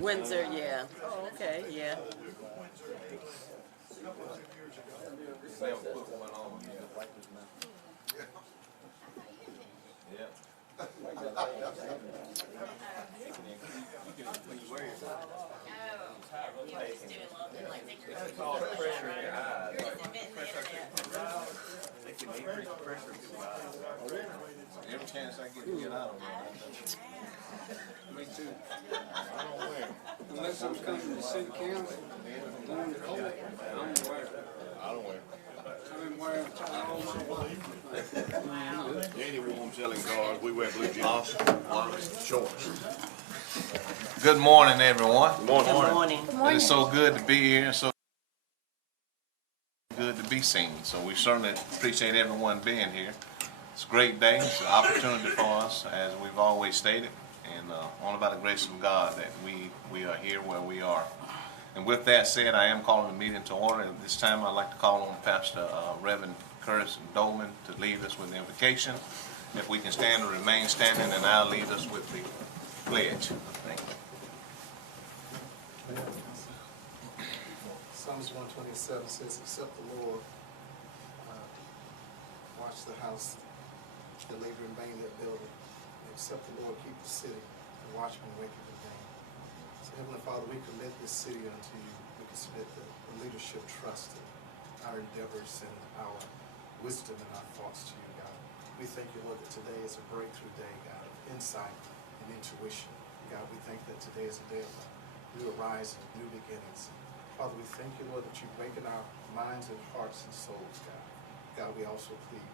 Windsor, yeah. Oh, okay, yeah. Every chance I get to get out of there. Me too. Unless I'm coming to the city council, going to court, I'm wearing. I don't wear. I've been wearing a tie all my life. Anyone selling cars, we wear blue jeans. Shorts. Good morning, everyone. Good morning. Good morning. It is so good to be here and so good to be seen. So we certainly appreciate everyone being here. It's a great day. It's an opportunity for us, as we've always stated, and only by the grace of God that we are here where we are. And with that said, I am calling the meeting to order. At this time, I'd like to call on Pastor Reverend Curtis Dolman to lead us with the invocation. If we can stand and remain standing, and I'll lead us with the pledge. Thank you. Psalms 127 says, except the Lord watch the house, the labor in vain that build it. Except the Lord keep the city, the watchman waketh in vain. So Heavenly Father, we commit this city unto you. We submit the leadership trust in our endeavors and our wisdom and our thoughts to you, God. We thank you, Lord, that today is a breakthrough day, God, of insight and intuition. God, we thank that today is a day of new arising, new beginnings. Father, we thank you, Lord, that you waken our minds and hearts and souls, God. God, we also plead,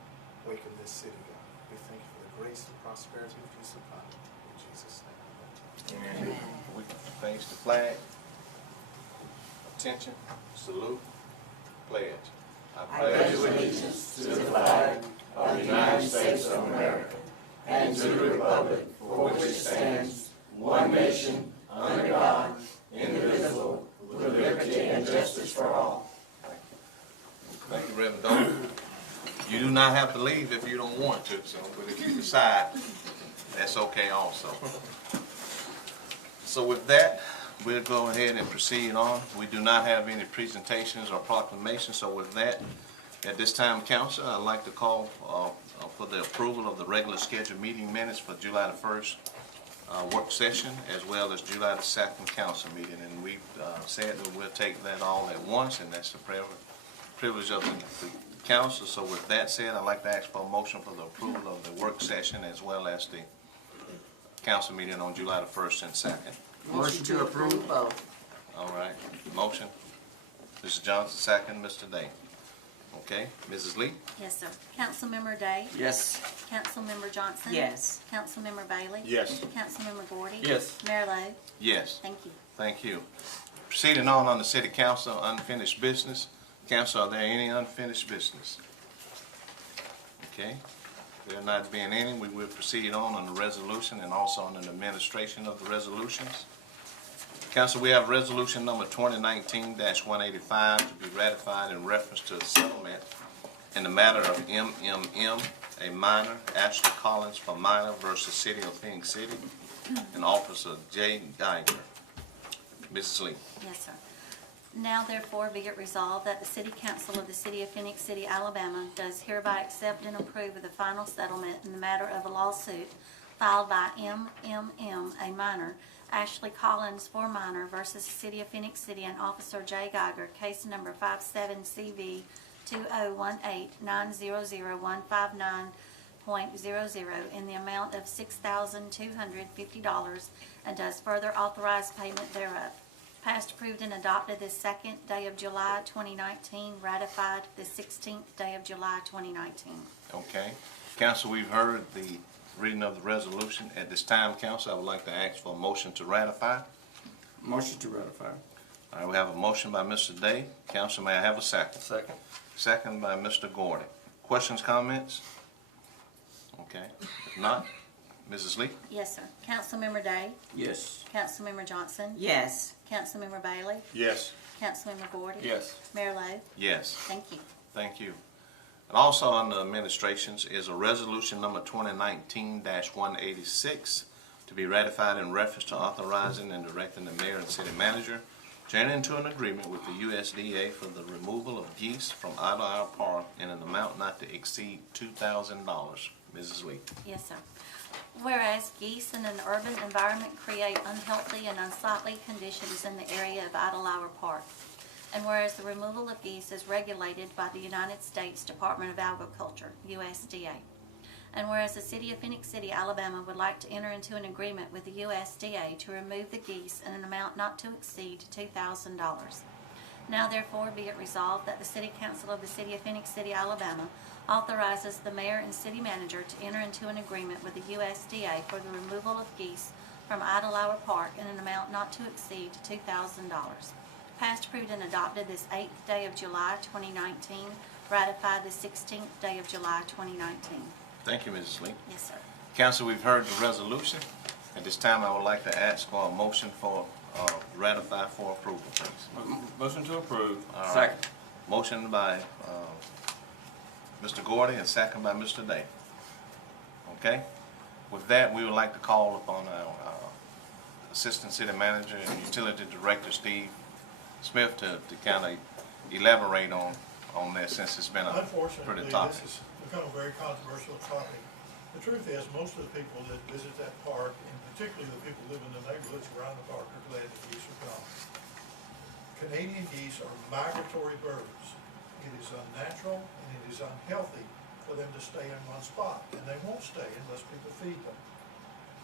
waken this city, God. We thank you for the grace and prosperity and peace upon it. In Jesus' name, Amen. We can face the flag. Attention, salute, pledge. I pledge allegiance to the flag of the United States of America and to the republic for which it stands, one nation, under God, indivisible, with liberty and justice for all. Thank you, Reverend Dolman. You do not have to leave if you don't want to, so, but if you decide, that's okay also. So with that, we'll go ahead and proceed on. We do not have any presentations or proclamations, so with that, at this time, Council, I'd like to call for the approval of the regular scheduled meeting minutes for July the 1st work session, as well as July the 2nd council meeting. And we've said that we'll take that all at once, and that's the privilege of the council. So with that said, I'd like to ask for a motion for the approval of the work session as well as the council meeting on July the 1st and 2nd. Motion to approve both. All right. Motion. Mr. Johnson, second. Mr. Day. Okay. Mrs. Lee? Yes, sir. Councilmember Day? Yes. Councilmember Johnson? Yes. Councilmember Bailey? Yes. Councilmember Gordy? Yes. Mayor Lowe? Yes. Thank you. Thank you. Proceeding on the city council unfinished business. Council, are there any unfinished business? Okay. There not being any, we will proceed on the resolution and also on an administration of the resolutions. Council, we have resolution number 2019-185 to be ratified in reference to the settlement in the matter of MMM, a minor, Ashley Collins for minor versus City of Phenix City, and Officer J. Geiger. Mrs. Lee. Yes, sir. Now therefore be it resolved that the City Council of the City of Phenix City, Alabama does hereby accept and approve of the final settlement in the matter of a lawsuit filed by MMM, a minor, Ashley Collins for minor versus City of Phenix City and Officer J. Geiger, case number 57CV 2018-900159.00 in the amount of $6,250 and does further authorize payment thereof. Passed, approved, and adopted this 2nd day of July 2019, ratified the 16th day of July 2019. Okay. Council, we've heard the reading of the resolution. At this time, Council, I would like to ask for a motion to ratify. Motion to ratify. All right, we have a motion by Mr. Day. Council, may I have a second? Second. Second by Mr. Gordon. Questions, comments? Okay. If not, Mrs. Lee? Yes, sir. Councilmember Day? Yes. Councilmember Johnson? Yes. Councilmember Bailey? Yes. Councilmember Gordy? Yes. Mayor Lowe? Yes. Thank you. Thank you. And also on the administrations is a resolution number 2019-186 to be ratified in reference to authorizing and directing the mayor and city manager to enter into an agreement with the USDA for the removal of geese from Idle Hour Park in an amount not to exceed $2,000. Mrs. Lee. Yes, sir. Whereas geese in an urban environment create unhealthy and unsightly conditions in the area of Idle Hour Park. And whereas the removal of geese is regulated by the United States Department of Agriculture, USDA. And whereas the city of Phenix City, Alabama would like to enter into an agreement with the USDA to remove the geese in an amount not to exceed $2,000. Now therefore be it resolved that the City Council of the City of Phenix City, Alabama authorizes the mayor and city manager to enter into an agreement with the USDA for the removal of geese from Idle Hour Park in an amount not to exceed $2,000. Passed, approved, and adopted this 8th day of July 2019, ratified the 16th day of July 2019. Thank you, Mrs. Lee. Yes, sir. Council, we've heard the resolution. At this time, I would like to ask for a motion for ratify for approval, please. Motion to approve. All right. Second. Motion by Mr. Gordy and second by Mr. Day. Okay? With that, we would like to call upon our Assistant City Manager and Utility Director, Steve Smith, to kind of elaborate on that, since it's been a Unfortunately, pretty topic. this has become a very controversial topic. The truth is, most of the people that visit that park, and particularly the people who live in the neighborhoods around the park, are glad that geese are gone. Canadian geese are migratory birds. It is unnatural and it is unhealthy for them to stay in one spot, and they won't stay unless people feed them.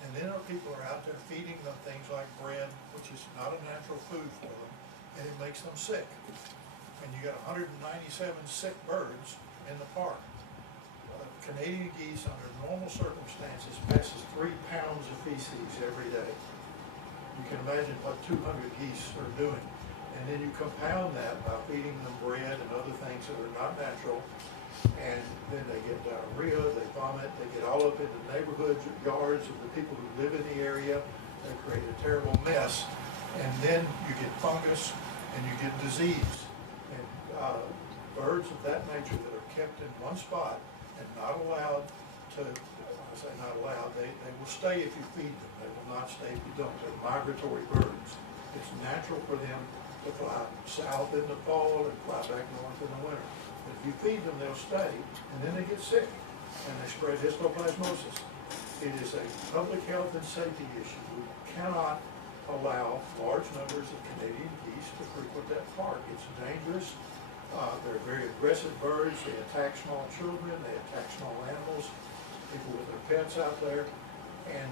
And then our people are out there feeding them things like bread, which is not a natural food for them, and it makes them sick. And you got 197 sick birds in the park. Canadian geese, under normal circumstances, passes 3 pounds of feces every day. You can imagine what 200 geese are doing. And then you compound that by feeding them bread and other things that are not natural, and then they get diarrhea, they vomit, they get all up into neighborhoods or yards of the people who live in the area. They create a terrible mess, and then you get fungus and you get disease. And birds of that nature that are kept in one spot and not allowed to, when I say not allowed, they will stay if you feed them. They will not stay if you don't. They're migratory birds. It's natural for them to fly south in the fall and fly back north in the winter. But if you feed them, they'll stay, and then they get sick, and they spread histoplasmosis. It is a public health and safety issue. We cannot allow large numbers of Canadian geese to frequent that park. It's dangerous. They're very aggressive birds. They attack small children. They attack small animals, people with their pets out there. And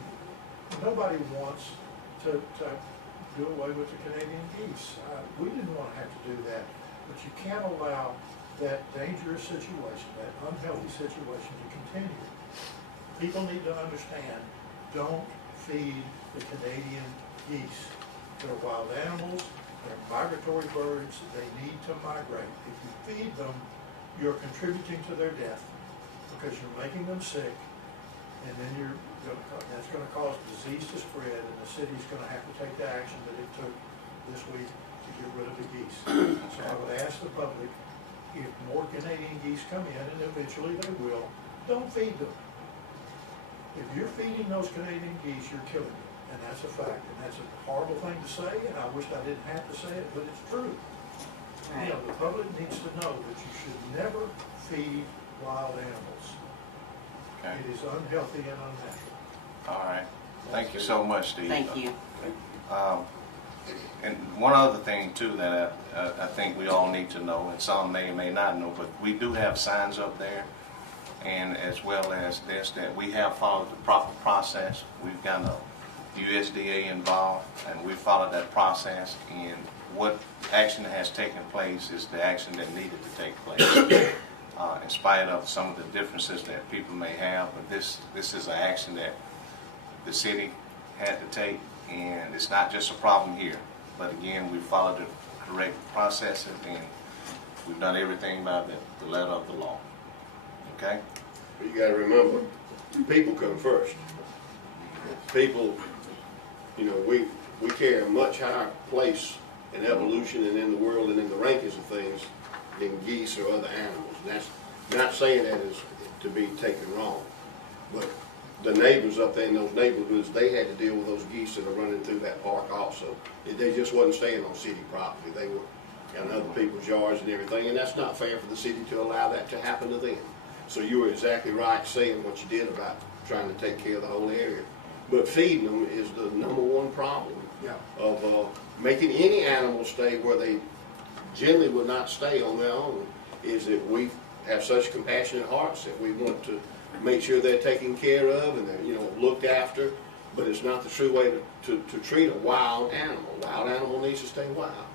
nobody wants to do away with the Canadian geese. We didn't want to have to do that. But you can't allow that dangerous situation, that unhealthy situation to continue. People need to understand, don't feed the Canadian geese. They're wild animals. They're migratory birds. They need to migrate. If you feed them, you're contributing to their death because you're making them sick, and then that's going to cause disease to spread, and the city's going to have to take the action that it took this week to get rid of the geese. So I would ask the public, if more Canadian geese come in, and eventually they will, don't feed them. If you're feeding those Canadian geese, you're killing them. And that's a fact, and that's a horrible thing to say, and I wish I didn't have to say it, but it's true. You know, the public needs to know that you should never feed wild animals. Okay. It is unhealthy and unnatural. All right. Thank you so much, Steve. Thank you. And one other thing too that I think we all need to know, and some may or may not know, but we do have signs up there, and as well as this, that we have followed the proper process. We've got the USDA involved, and we followed that process, and what action has taken place is the action that needed to take place. In spite of some of the differences that people may have, but this is an action that the city had to take, and it's not just a problem here, but again, we followed the correct processes, and we've done everything by the letter of the law. Okay? You got to remember, people come first. People, you know, we carry a much higher place in evolution and in the world and in the rankings of things than geese or other animals. And that's not saying that is to be taken wrong, but the neighbors up there in those neighborhoods, they had to deal with those geese that are running through that park also. They just wasn't staying on city property. They were in other people's yards and everything, and that's not fair for the city to allow that to happen to them. So you were exactly right saying what you did about trying to take care of the whole area. But feeding them is the #1 problem of making any animal stay where they generally would not stay on their own, is that we have such compassionate hearts that we want to make sure they're taken care of and they're, you know, looked after, but it's not the true way to treat a wild animal. A wild animal needs to stay wild.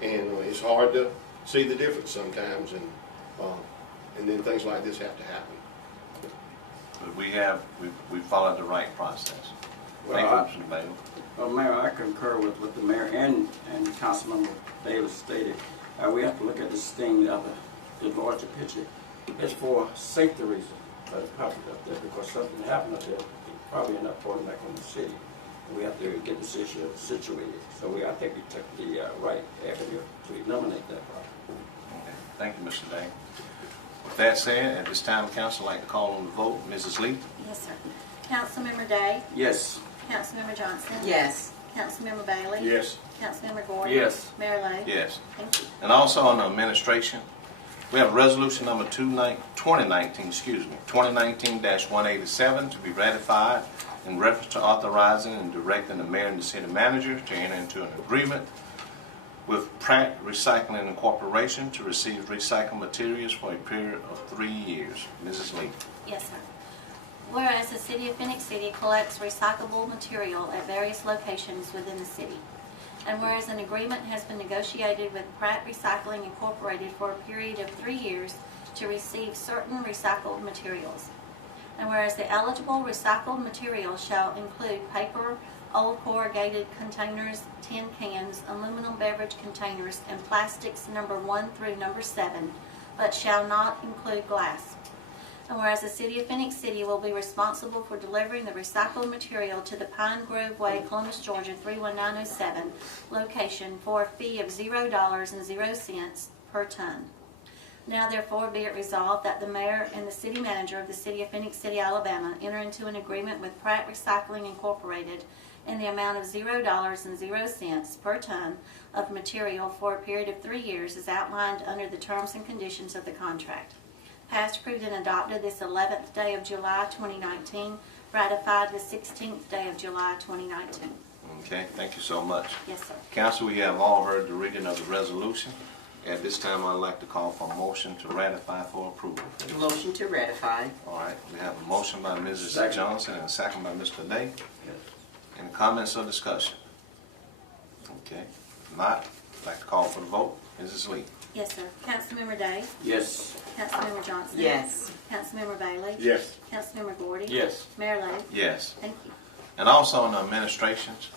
And it's hard to see the difference sometimes, and then things like this have to happen. But we followed the right process. Thank you, Mr. Bailey. Well, Mayor, I concur with what the mayor and Councilmember Bailey stated. We have to look at this thing, the larger picture. It's for safety reasons. It's probably up there because something happened up there. It probably end up falling back on the city. We have to get this issue situated. So I think we took the right avenue to eliminate that problem. Okay. Thank you, Mr. Day. With that said, at this time, council would like to call on the vote. Mrs. Lee? Yes, sir. Councilmember Day? Yes. Councilmember Johnson? Yes. Councilmember Bailey? Yes. Councilmember Gordon? Yes. Mayor Lo? Yes. Thank you. And also on the administration, we have resolution number 2019-187 to be ratified in reference to authorizing and directing the mayor and the city manager to enter into an agreement with Pratt Recycling Incorporation to receive recycled materials for a period of 3 years. Mrs. Lee. Yes, sir. Whereas the city of Phenix City collects recyclable material at various locations within the city. And whereas an agreement has been negotiated with Pratt Recycling Incorporated for a period of 3 years to receive certain recycled materials. And whereas the eligible recycled materials shall include paper, old corrugated containers, tin cans, aluminum beverage containers, and plastics number 1 through number 7, but shall not include glass. And whereas the city of Phenix City will be responsible for delivering the recycled material to the Pine Grove Way, Columbus, Georgia 31907 location for a fee of $0.00 per ton. Now therefore be it resolved that the mayor and the city manager of the city of Phenix City, Alabama enter into an agreement with Pratt Recycling Incorporated in the amount of $0.00 per ton of material for a period of 3 years as outlined under the terms and conditions of the contract. Passed, approved, and adopted this 11th day of July 2019, ratified the 16th day of July 2019. Okay, thank you so much. Yes, sir. Council, we have all heard the reading of the resolution. At this time, I'd like to call for a motion to ratify for approval. Please. Motion to ratify. All right, we have a motion by Mrs. Second. Johnson and a second by Mr. Day. Yes. Any comments or discussion? Okay, if not, I'd like to call for the vote. Mrs. Lee. Yes, sir. Councilmember Day? Yes. Councilmember Johnson? Yes. Councilmember Bailey? Yes. Councilmember Gordy? Yes. Mayor Lo? Yes. Thank you. And also on the administrations,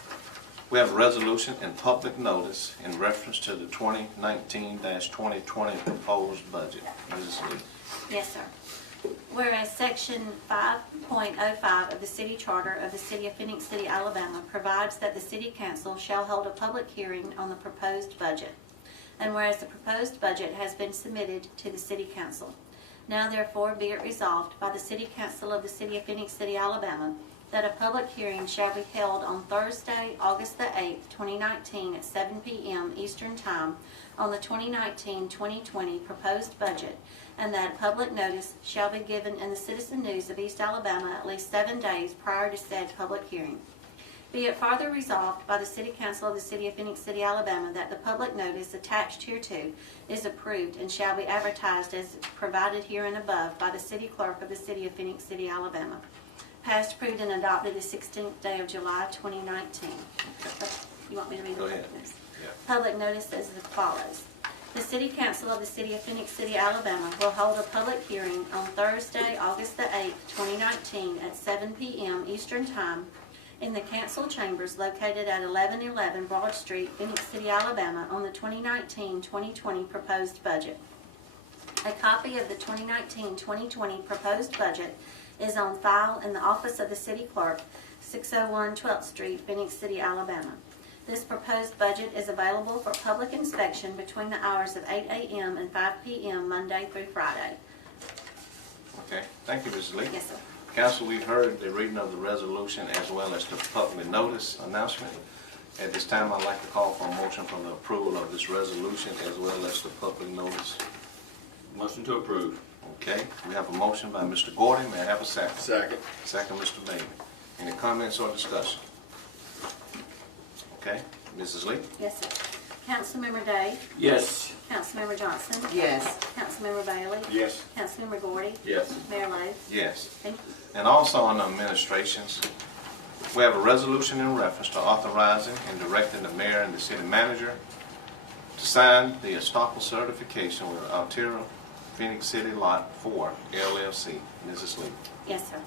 we have a resolution and public notice in reference to the 2019-2020 proposed budget. Mrs. Lee. Yes, sir. Whereas Section 5.05 of the City Charter of the City of Phenix City, Alabama provides that the City Council shall hold a public hearing on the proposed budget. And whereas the proposed budget has been submitted to the City Council. Now therefore be it resolved by the City Council of the City of Phenix City, Alabama, that a public hearing shall be held on Thursday, August the 8th, 2019 at 7 p.m. Eastern Time on the 2019-2020 proposed budget, and that public notice shall be given in the Citizen News of East Alabama at least 7 days prior to said public hearing. Be it further resolved by the City Council of the City of Phenix City, Alabama, that the public notice attached hereto is approved and shall be advertised as provided here and above by the City Clerk of the City of Phenix City, Alabama. Passed, approved, and adopted the 16th day of July 2019. You want me to read the Go ahead. public notice? Yeah. Public notice as follows. The City Council of the City of Phenix City, Alabama will hold a public hearing on Thursday, August the 8th, 2019 at 7 p.m. Eastern Time in the council chambers located at 1111 Broad Street, Phenix City, Alabama on the 2019-2020 proposed budget. A copy of the 2019-2020 proposed budget is on file in the office of the City Clerk, 601 12th Street, Phenix City, Alabama. This proposed budget is available for public inspection between the hours of 8 a.m. and 5 p.m. Monday through Friday. Okay, thank you, Mrs. Lee. Yes, sir. Council, we've heard the reading of the resolution as well as the public notice announcement. At this time, I'd like to call for a motion for the approval of this resolution as well as the public notice. Motion to approve. Okay, we have a motion by Mr. Gordon. May I have a second? Second. Second, Mr. Bailey. Any comments or discussion? Okay, Mrs. Lee? Yes, sir. Councilmember Day? Yes. Councilmember Johnson? Yes. Councilmember Bailey? Yes. Councilmember Gordy? Yes. Mayor Lo? Yes. Thank you. And also on administrations, we have a resolution in reference to authorizing and directing the mayor and the city manager to sign the estoppel certification with Altera Phenix City Lot 4 LLC. Mrs. Lee. Yes, sir.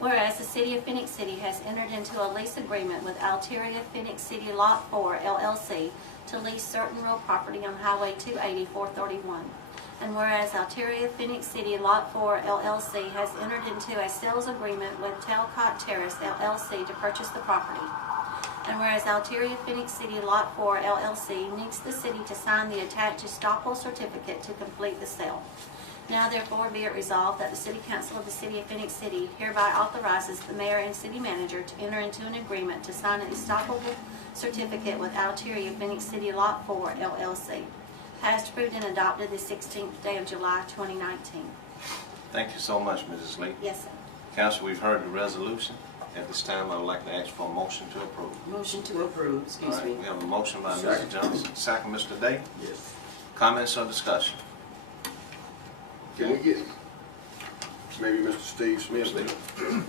Whereas the City of Phenix City has entered into a lease agreement with Alteria Phenix City Lot 4 LLC to lease certain real property on Highway 280, 431. And whereas Alteria Phenix City Lot 4 LLC has entered into a sales agreement with Talcott Terrace LLC to purchase the property. And whereas Alteria Phenix City Lot 4 LLC needs the city to sign the attached estoppel certificate to complete the sale. Now therefore be it resolved that the City Council of the City of Phenix City hereby authorizes the mayor and city manager to enter into an agreement to sign an estoppel certificate with Alteria Phenix City Lot 4 LLC. Passed, approved, and adopted the 16th day of July 2019. Thank you so much, Mrs. Lee. Yes, sir. Council, we've heard the resolution. At this time, I would like to ask for a motion to approve. Motion to approve, All excuse right, me. we have a motion by Mr. Second. Johnson, second Mr. Day. Yes. Comments or discussion? Can we get maybe Mr. Steve Smith to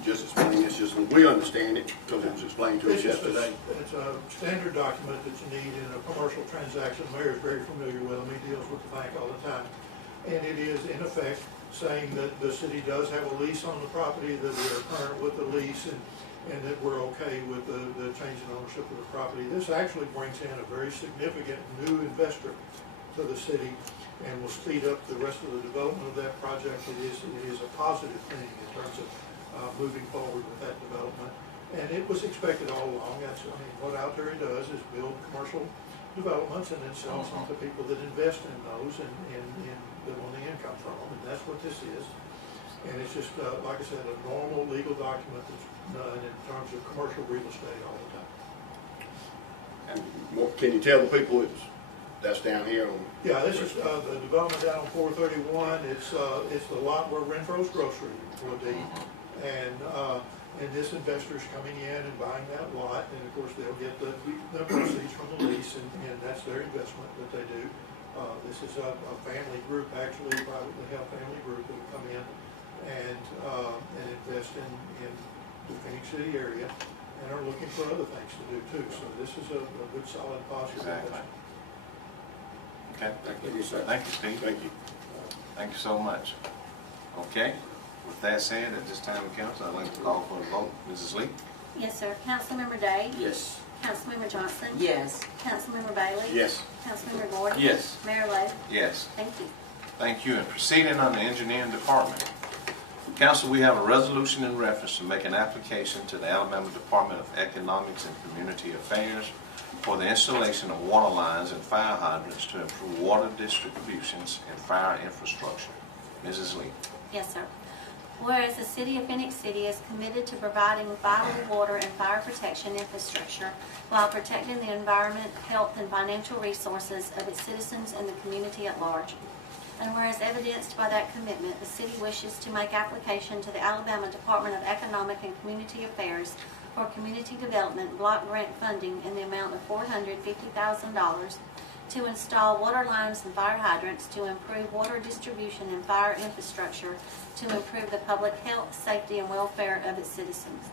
just explain this, just, we understand it, because it was explained to us It's just yesterday. it's a standard document that you need in a commercial transaction. The mayor is very familiar with them. He deals with the bank all the time. And it is in effect saying that the city does have a lease on the property, that we are current with the lease, and that we're okay with the change in ownership of the property. This actually brings in a very significant new investor to the city and will speed up the rest of the development of that project. It is a positive thing in terms of moving forward with that development. And it was expected all along. What Alteria does is build commercial developments and then sell them to people that invest in those and live on the income from them. And that's what this is. And it's just, like I said, a normal legal document that's done in terms of commercial real estate all the time. And can you tell the people that's down here on? Yeah, this is the development down on 431. It's the lot where Renfro's Grocery will be. And this investor's coming in and buying that lot, and of course they'll get the proceeds from the lease, and that's their investment that they do. This is a family group, actually, privately held family group that will come in and invest in the Phoenix City area, and are looking for other things to do too. So this is a good, solid, positive investment. Okay. Thank you, sir. Thank you, Steve. Thank you. Thank you so much. Okay, with that said, at this time, council, I'd like to call for a vote. Mrs. Lee? Yes, sir. Councilmember Day? Yes. Councilmember Johnson? Yes. Councilmember Bailey? Yes. Councilmember Gordy? Yes. Mayor Lo? Yes. Thank you. Thank you. And proceeding on the engineering department. Council, we have a resolution in reference to make an application to the Alabama Department of Economics and Community Affairs for the installation of water lines and fire hydrants to improve water distributions and fire infrastructure. Mrs. Lee. Yes, sir. Whereas the City of Phoenix City is committed to providing vital water and fire protection infrastructure while protecting the environment, health, and financial resources of its citizens and the community at large. And whereas evidenced by that commitment, the city wishes to make application to the Alabama Department of Economic and Community Affairs for community development block grant funding in the amount of $450,000 to install water lines and fire hydrants to improve water distribution and fire infrastructure to improve the public health, safety, and welfare of its citizens.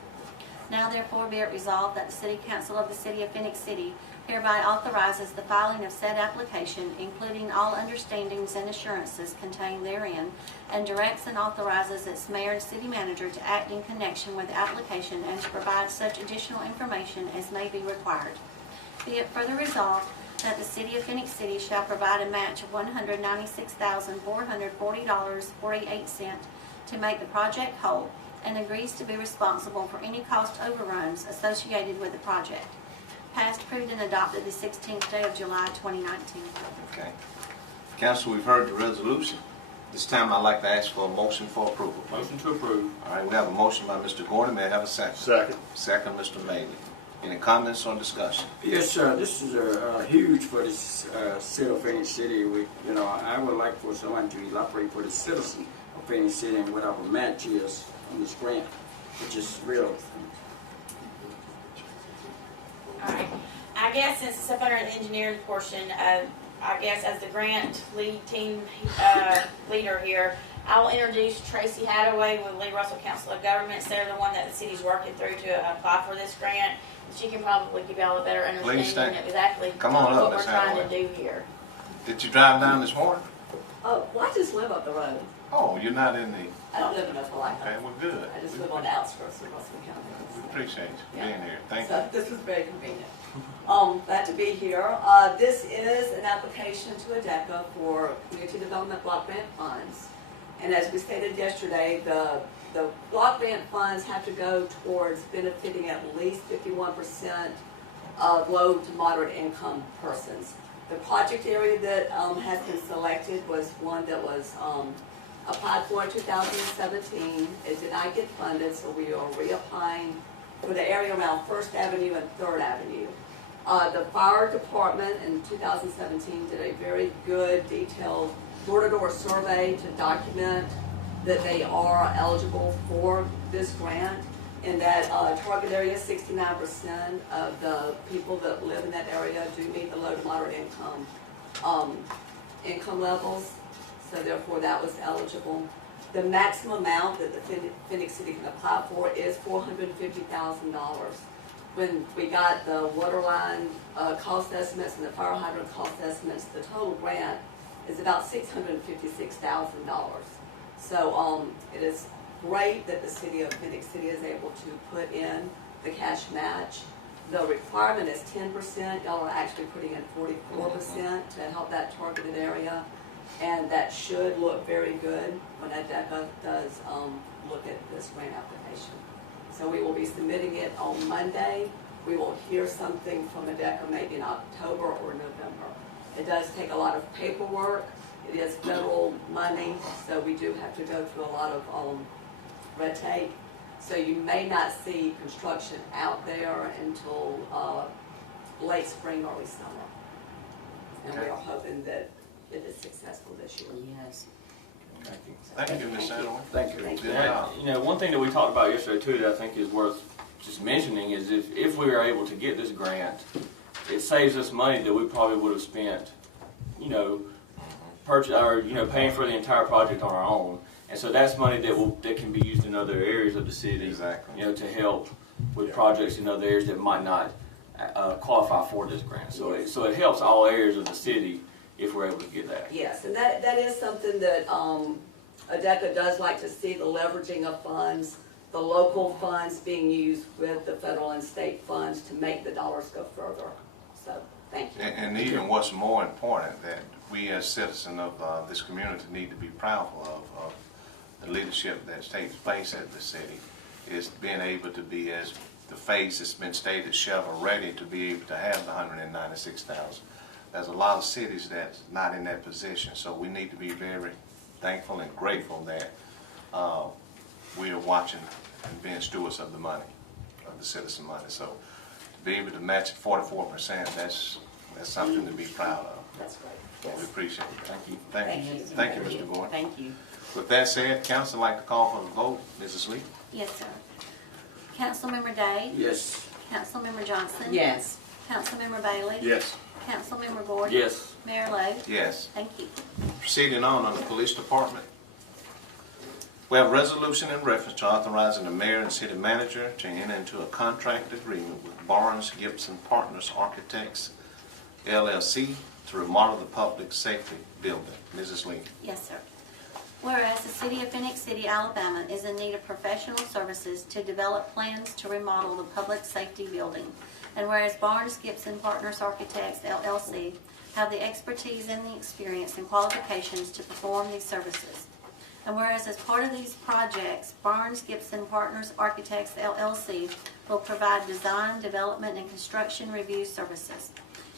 Now therefore be it resolved that the City Council of the City of Phoenix City hereby authorizes the filing of said application, including all understandings and assurances contained therein, and directs and authorizes its mayor and city manager to act in connection with the application and to provide such additional information as may be required. Be it further resolved that the City of Phoenix City shall provide a match of $196,440.48 to make the project whole, and agrees to be responsible for any cost overruns associated with the project. Passed, approved, and adopted the 16th day of July 2019. Okay. Council, we've heard the resolution. This time I'd like to ask for a motion for approval. Motion to approve. All right, we have a motion by Mr. Gordon. May I have a second? Second. Second, Mr. Bailey. Any comments or discussion? Yes, sir, this is huge for this city of Phenix City. I would like for someone to elaborate for the citizen of Phenix City and what our match is on this grant, which is real. All right. I guess since it's up under the engineering portion, I guess as the grant team leader here, I will introduce Tracy Hadaway with Lee Russell Council of Governments. They're the one that the city's working through to apply for this grant. She can probably give y'all a better understanding of exactly Come on up, what we're Ms. trying Hadaway. to do here. Did you drive down this morning? Oh, well, I just live up the road. Oh, you're not in the, I don't live in Opelika. okay, well, good. I just live on the outskirts of Russell County. We appreciate you Yeah. being here. Thank you. So this was very convenient. Glad to be here. This is an application to ADECA for Community Development Block Grant Funds. And as we stated yesterday, the block grant funds have to go towards benefiting at least 51% of low to moderate income persons. The project area that has been selected was one that was applied for in 2017. It did not get funded, so we are reapplying for the area around First Avenue and Third Avenue. The fire department in 2017 did a very good detailed door-to-door survey to document that they are eligible for this grant, and that target area, 69% of the people that live in that area do meet the low to moderate income levels, so therefore that was eligible. The maximum amount that the Phenix City can apply for is $450,000. When we got the water line cost estimates and the fire hydrant cost estimates, the total grant is about $656,000. So it is great that the city of Phenix City is able to put in the cash match. The requirement is 10%. Y'all are actually putting in 44% to help that targeted area. And that should look very good when ADECA does look at this grant application. So we will be submitting it on Monday. We will hear something from ADECA maybe in October or November. It does take a lot of paperwork. It is federal money, so we do have to go through a lot of red tape. So you may not see construction out there until late spring, early summer. And we are hoping that it is successful this year. Yes. Thank you. Thank you, Ms. Sadler. Thank you. Good job. One thing that we talked about yesterday too that I think is worth just mentioning is if we are able to get this grant, it saves us money that we probably would have spent, paying for the entire project on our own. And so that's money that can be used in other areas of the city, Exactly. to help with projects in other areas that might not qualify for this grant. So it helps all areas of the city if we're able to get that. Yes, and that is something that ADECA does like to see, the leveraging of funds, the local funds being used with the federal and state funds to make the dollars go further. So, thank you. And even what's more important, that we as citizens of this community need to be proud of the leadership that takes place at the city, is being able to be, as the face has been stated, shovel ready to be able to have the 196,000. There's a lot of cities that's not in that position, so we need to be very thankful and grateful that we are watching and being stewards of the money, of the citizen money. So to be able to match it 44%, that's something to be proud of. That's great. We Yes. appreciate it. Thank you. Thank you, Mr. Gordon. Thank you. With that said, council would like to call for the vote. Mrs. Lee? Yes, sir. Councilmember Day? Yes. Councilmember Johnson? Yes. Councilmember Bailey? Yes. Councilmember Gordon? Yes. Mayor Lo? Yes. Thank you. Proceeding on the police department. We have a resolution in reference to authorizing the mayor and city manager to enter into a contract agreement with Barnes Gibson Partners Architects, LLC, to remodel the public safety building. Mrs. Lee. Yes, sir. Whereas the city of Phenix City, Alabama is in need of professional services to develop plans to remodel the public safety building. And whereas Barnes Gibson Partners Architects, LLC, have the expertise and the experience and qualifications to perform these services. And whereas as part of these projects, Barnes Gibson Partners Architects, LLC will provide design, development, and construction review services.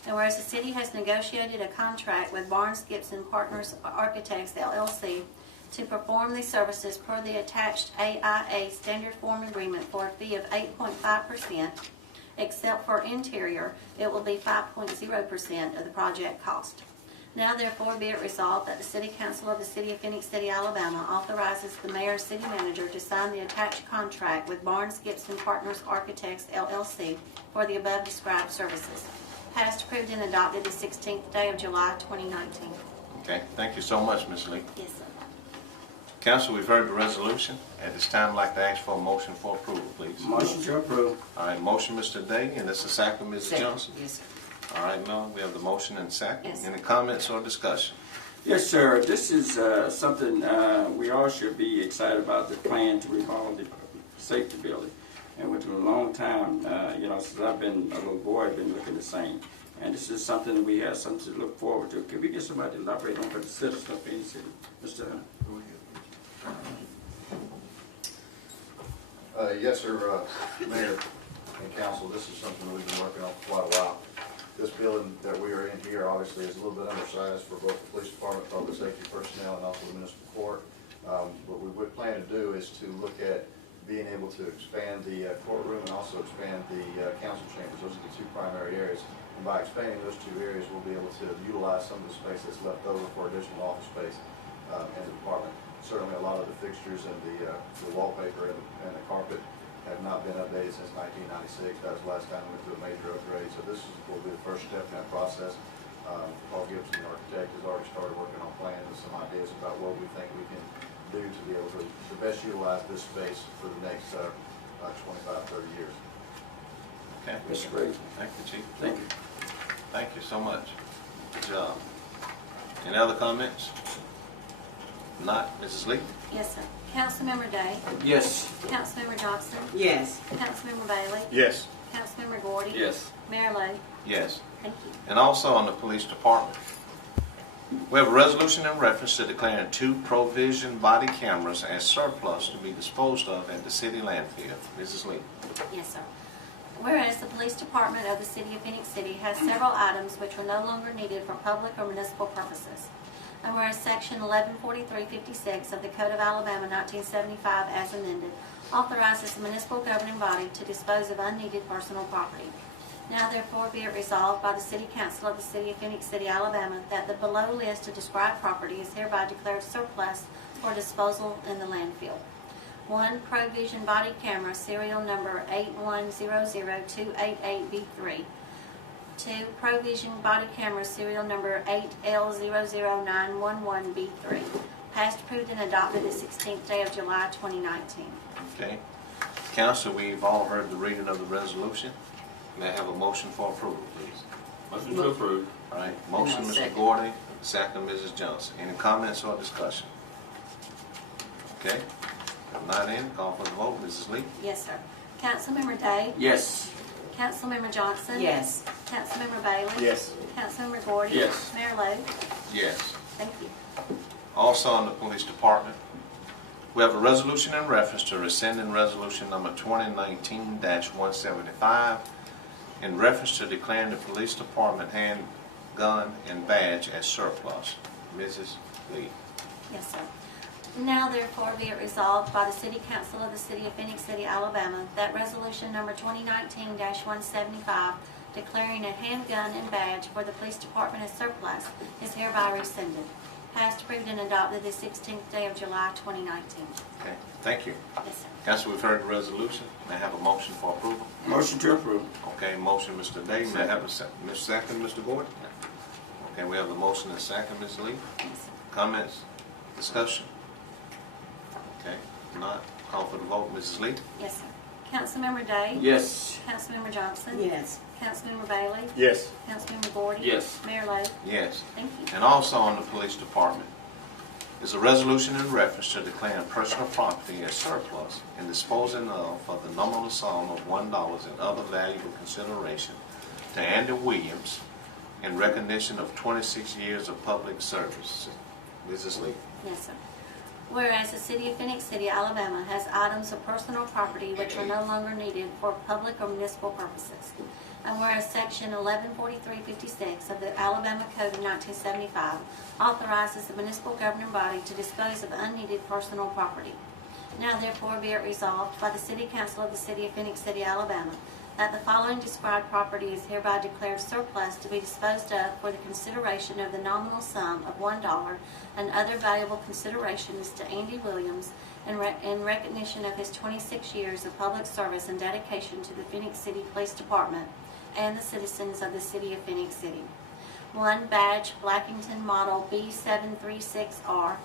And whereas the city has negotiated a contract with Barnes Gibson Partners Architects, LLC, to perform these services per the attached AIA standard form agreement for a fee of 8.5%, except for interior, it will be 5.0% of the project cost. Now therefore be it resolved that the City Council of the City of Phenix City, Alabama authorizes the mayor and city manager to sign the attached contract with Barnes Gibson Partners Architects LLC for the above described services. Passed, approved, and adopted the 16th day of July 2019. Okay, thank you so much, Ms. Lee. Yes, sir. Council, we've heard the resolution. At this time, I'd like to ask for a motion for approval, please. Motion to approve. All right, motion, Mr. Day, and this is second, Mrs. Second. Johnson. Yes, sir. All right, Mel, we have the motion and second. Yes. Any comments or discussion? Yes, sir. This is something we all should be excited about, the plan to remodel the safety building. And within a long time, since I've been a little boy, I've been looking the same. And this is something we have something to look forward to. Can we get somebody to elaborate on for the citizens of Phenix City? Mr. Hunter. Yes, sir, Mayor and Council, this is something we've been working on for quite a while. This building that we are in here obviously is a little bit undersized for both the police department, public safety personnel, and also the municipal court. What we would plan to do is to look at being able to expand the courtroom and also expand the council chambers. Those are the two primary areas. And by expanding those two areas, we'll be able to utilize some of the space that's left over for additional office space in the department. Certainly a lot of the fixtures and the wallpaper and the carpet have not been updated since 1996. That was the last time we went through a major upgrade. So this will be the first step in that process. Paul Gibson, the architect, has already started working on plans and some ideas about what we think we can do to be able to best utilize this space for the next 25, 30 years. Okay. That's great. Thank you, Chief. Thank you. Thank you so much. Good job. Any other comments? Not, Mrs. Lee? Yes, sir. Councilmember Day? Yes. Councilmember Johnson? Yes. Councilmember Bailey? Yes. Councilmember Gordy? Yes. Mayor Lo? Yes. Thank you. And also on the police department. We have a resolution in reference to declaring 2 provision body cameras as surplus to be disposed of at the city landfill. Mrs. Lee? Yes, sir. Whereas the police department of the City of Phenix City has several items which were no longer needed for public or municipal purposes. And whereas Section 114356 of the Code of Alabama 1975 as amended authorizes the municipal governing body to dispose of unneeded personal property. Now therefore be it resolved by the City Council of the City of Phenix City, Alabama, that the below list of described property is hereby declared surplus for disposal in the landfill. 1. Provision body camera, serial number 8100288B3. 2. Provision body camera, serial number 8L00911B3. Passed, approved, and adopted the 16th day of July 2019. Okay. Council, we've all heard the reading of the resolution. May I have a motion for approval, please? Motion to approve. All right. Motion, And I'll Mr. second. Gordy. Second, Mrs. Johnson. Any comments or discussion? Okay. If not in, call for the vote. Mrs. Lee? Yes, sir. Councilmember Day? Yes. Councilmember Johnson? Yes. Councilmember Bailey? Yes. Councilmember Gordy? Yes. Mayor Lo? Yes. Thank you. Also on the police department, we have a resolution in reference to rescinding resolution number 2019-175 in reference to declaring the police department handgun and badge as surplus. Mrs. Lee. Yes, sir. Now therefore be it resolved by the City Council of the City of Phenix City, Alabama, that resolution number 2019-175 declaring a handgun and badge for the police department as surplus is hereby rescinded. Passed, approved, and adopted the 16th day of July 2019. Okay, thank you. Yes, sir. Council, we've heard the resolution. May I have a motion for approval? Motion to approve. Okay, motion, Mr. Day. May I have a second, Mr. Gordon? Okay, we have the motion and second, Ms. Lee. Yes, sir. Comments? Discussion? Okay, if not, call for the vote. Mrs. Lee? Yes, sir. Councilmember Day? Yes. Councilmember Johnson? Yes. Councilmember Bailey? Yes. Councilmember Gordy? Yes. Mayor Lo? Yes. Thank you. And also on the police department is a resolution in reference to declaring personal property as surplus and disposing of for the nominal sum of $1 and other valuable consideration to Andy Williams in recognition of 26 years of public service. Mrs. Lee. Yes, sir. Whereas the City of Phenix City, Alabama has items of personal property which are no longer needed for public or municipal purposes. And whereas Section 114356 of the Alabama Code of 1975 authorizes the municipal governing body to dispose of unneeded personal property. Now therefore be it resolved by the City Council of the City of Phenix City, Alabama, that the following described property is hereby declared surplus to be disposed of for the consideration of the nominal sum of $1 and other valuable considerations to Andy Williams in recognition of his 26 years of public service and dedication to the Phenix City Police Department and the citizens of the City of Phenix City. 1 badge Blackington Model B736R.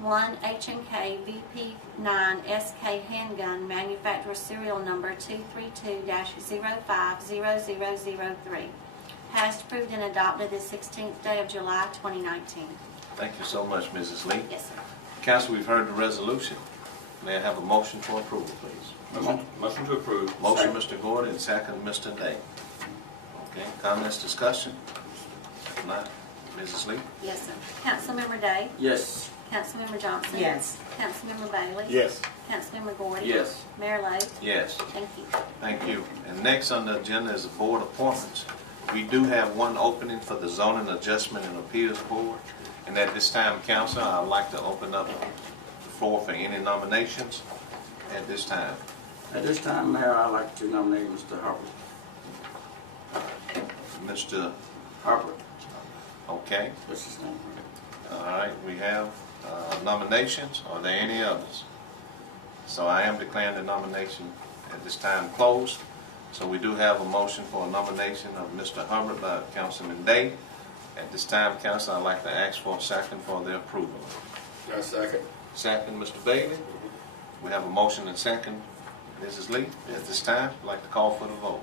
1 H&K VP9 SK handgun manufacturer serial number 232-050003. Passed, approved, and adopted the 16th day of July 2019. Thank you so much, Mrs. Lee. Yes, sir. Council, we've heard the resolution. May I have a motion for approval, please? Motion to approve. Motion, Mr. Gordon, second, Mr. Day. Okay, comments, discussion? If not, Mrs. Lee? Yes, sir. Councilmember Day? Yes. Councilmember Johnson? Yes. Councilmember Bailey? Yes. Councilmember Gordy? Yes. Mayor Lo? Yes. Thank you. Thank you. And next on the agenda is the board appointments. We do have one opening for the Zoning Adjustment and Appeals Board. And at this time, council, I'd like to open up the floor for any nominations at this time. At this time, Mayor, I'd like to nominate Mr. Harper. Mr. Harper, Okay. that's his name. All right, we have nominations. Are there any others? So I am declaring the nomination at this time closed. So we do have a motion for a nomination of Mr. Hubbard by Councilman Day. At this time, council, I'd like to ask for a second for the approval. I second. Second, Mr. Bailey. We have a motion and second. Mrs. Lee, at this time, I'd like to call for the vote.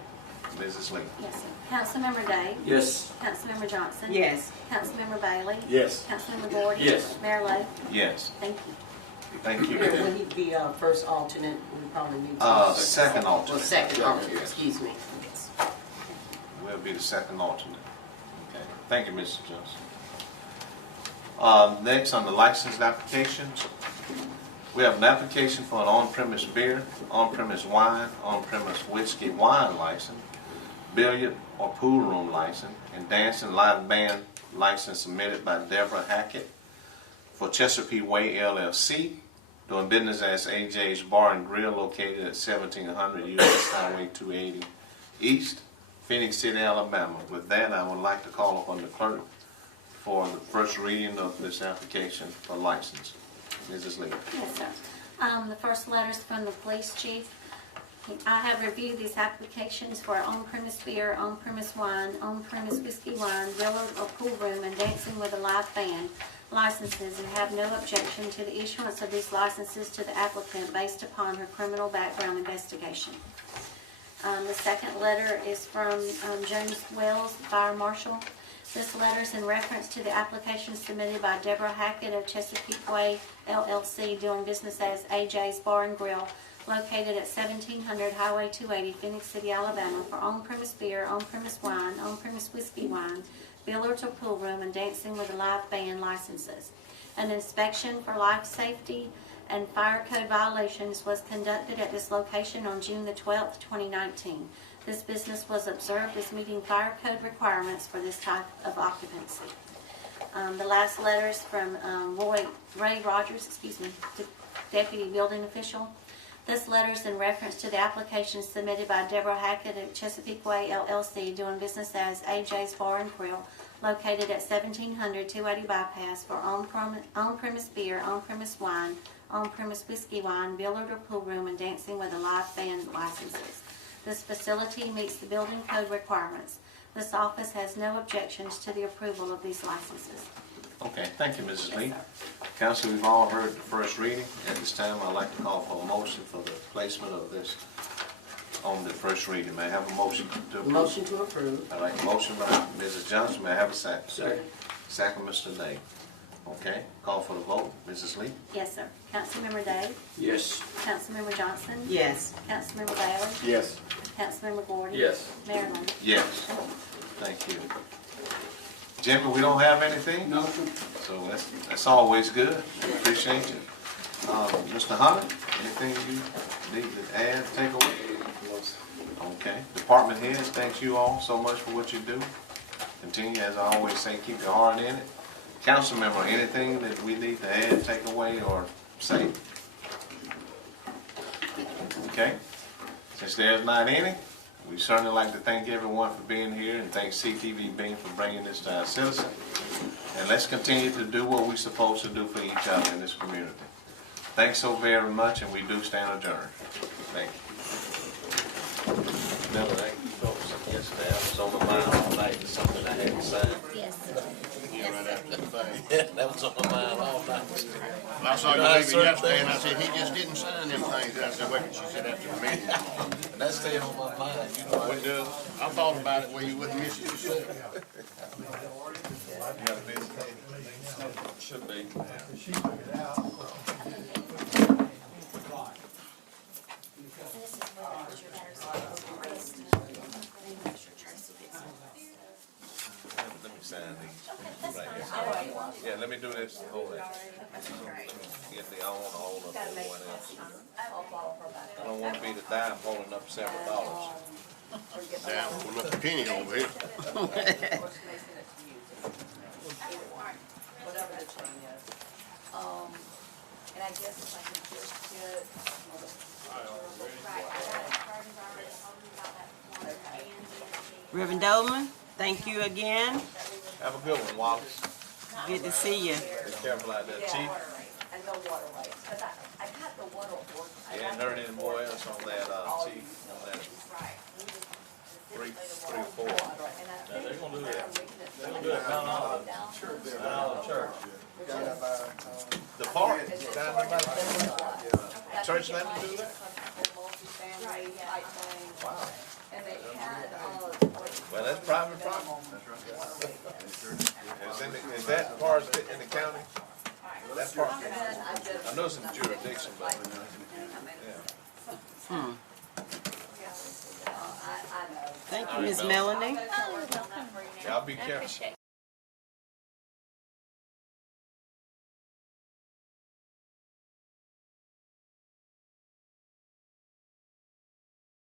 Mrs. Lee. Yes, sir. Councilmember Day? Yes. Councilmember Johnson? Yes. Councilmember Bailey? Yes. Councilmember Gordy? Yes. Mayor Lo? Yes. Thank you. Thank you. Will he be first alternate? We probably need to. Second Well, alternate. second alternate, excuse me. Yes. Will be the second alternate. Okay. Thank you, Mr. Johnson. Next on the licensed applications, we have an application for an on-premise beer, on-premise wine, on-premise whiskey wine license, billiard or pool room license, and dance and live band license submitted by Deborah Hackett for Chesapeake Way LLC, doing business as AJ's Bar and Grill located at 1700 U.S. Highway 280 East, Phenix City, Alabama. With that, I would like to call upon the clerk for the first reading of this application for license. Mrs. Lee. Yes, sir. The first letter's from the police chief. I have reviewed these applications for on-premise beer, on-premise wine, on-premise whiskey wine, billiard or pool room, and dancing with a live band licenses, and have no objection to the issuance of these licenses to the applicant based upon her criminal background investigation. The second letter is from James Wells, Fire Marshal. This letter is in reference to the application submitted by Deborah Hackett of Chesapeake Way LLC, doing business as AJ's Bar and Grill, located at 1700 Highway 280, Phenix City, Alabama, for on-premise beer, on-premise wine, on-premise whiskey wine, billiards or pool room, and dancing with a live band licenses. An inspection for life safety and fire code violations was conducted at this location on June the 12th, 2019. This business was observed as meeting fire code requirements for this type of occupancy. The last letter is from Ray Rogers, Deputy Building Official. This letter is in reference to the application submitted by Deborah Hackett at Chesapeake Way LLC, doing business as AJ's Bar and Grill, located at 1700 280 Bypass, for on-premise beer, on-premise wine, on-premise whiskey wine, billiard or pool room, and dancing with a live band licenses. This facility meets the building code requirements. This office has no objections to the approval of these licenses. Okay, thank you, Mrs. Lee. Yes, sir. Council, we've all heard the first reading. At this time, I'd like to call for a motion for the placement of this on the first reading. May I have a motion to approve? Motion to approve. All right, motion by Mrs. Johnson. May I have a second? Second. Second, Mr. Day. Okay, call for the vote. Mrs. Lee? Yes, sir. Councilmember Day? Yes. Councilmember Johnson? Yes. Councilmember Bailey? Yes. Councilmember Gordy? Yes. Mayor Lo? Yes. Thank you. Jimmy, we don't have anything? No, sir. So that's always good. Appreciate you. Mr. Holland, anything you need to add, take away? Okay, department heads, thanks you all so much for what you do. Continue, as I always say, keep your heart in it. Council member, anything that we need to add, take away, or say? Okay, since there's not any, we certainly like to thank everyone for being here and thank CTVBeam for bringing this to our citizens. And let's continue to do what we're supposed to do for each other in this community. Thanks so very much, and we do stand adjourned. Thank you. Remember, thank you folks. Yesterday, I was on my mind all night. It's something I had to sign. Yes. Yeah, right after the thing. Yeah, that was on my mind all night. I saw you leaving yesterday, and I said, he just didn't sign them things. And I said, wait, she said after the meeting. And that stayed on my mind. You know what it does? I thought about it where you wouldn't miss it yourself. Should be. Let me sign these right here. Yeah, let me do this. Hold that. Get the, I want to hold up everyone else. I don't want to be the dime holding up several dollars. Down, we'll look a penny over here. Whatever the chain is. And I guess if I can just get. Reverend Doleman, thank you again. Have a good one, Wallace. Good to see you. Be careful out there, Chief. And no waterways, cause I got the water. You ain't heard any more else on that, Chief, on that three or four. They're gonna do that. They're gonna do it down all the church. The park, down there by the park. Church let them do that? Wow. And they had, Well, that's private property. Is that part in the county? That part? I know it's in the jurisdiction, but, yeah. Thank you, Ms. Melanie. Y'all be careful.